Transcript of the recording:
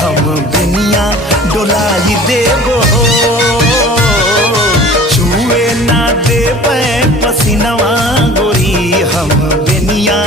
हम बेनिया डोलाई देबो छुए ना देबे पसीनवा गोरी हम बेनिया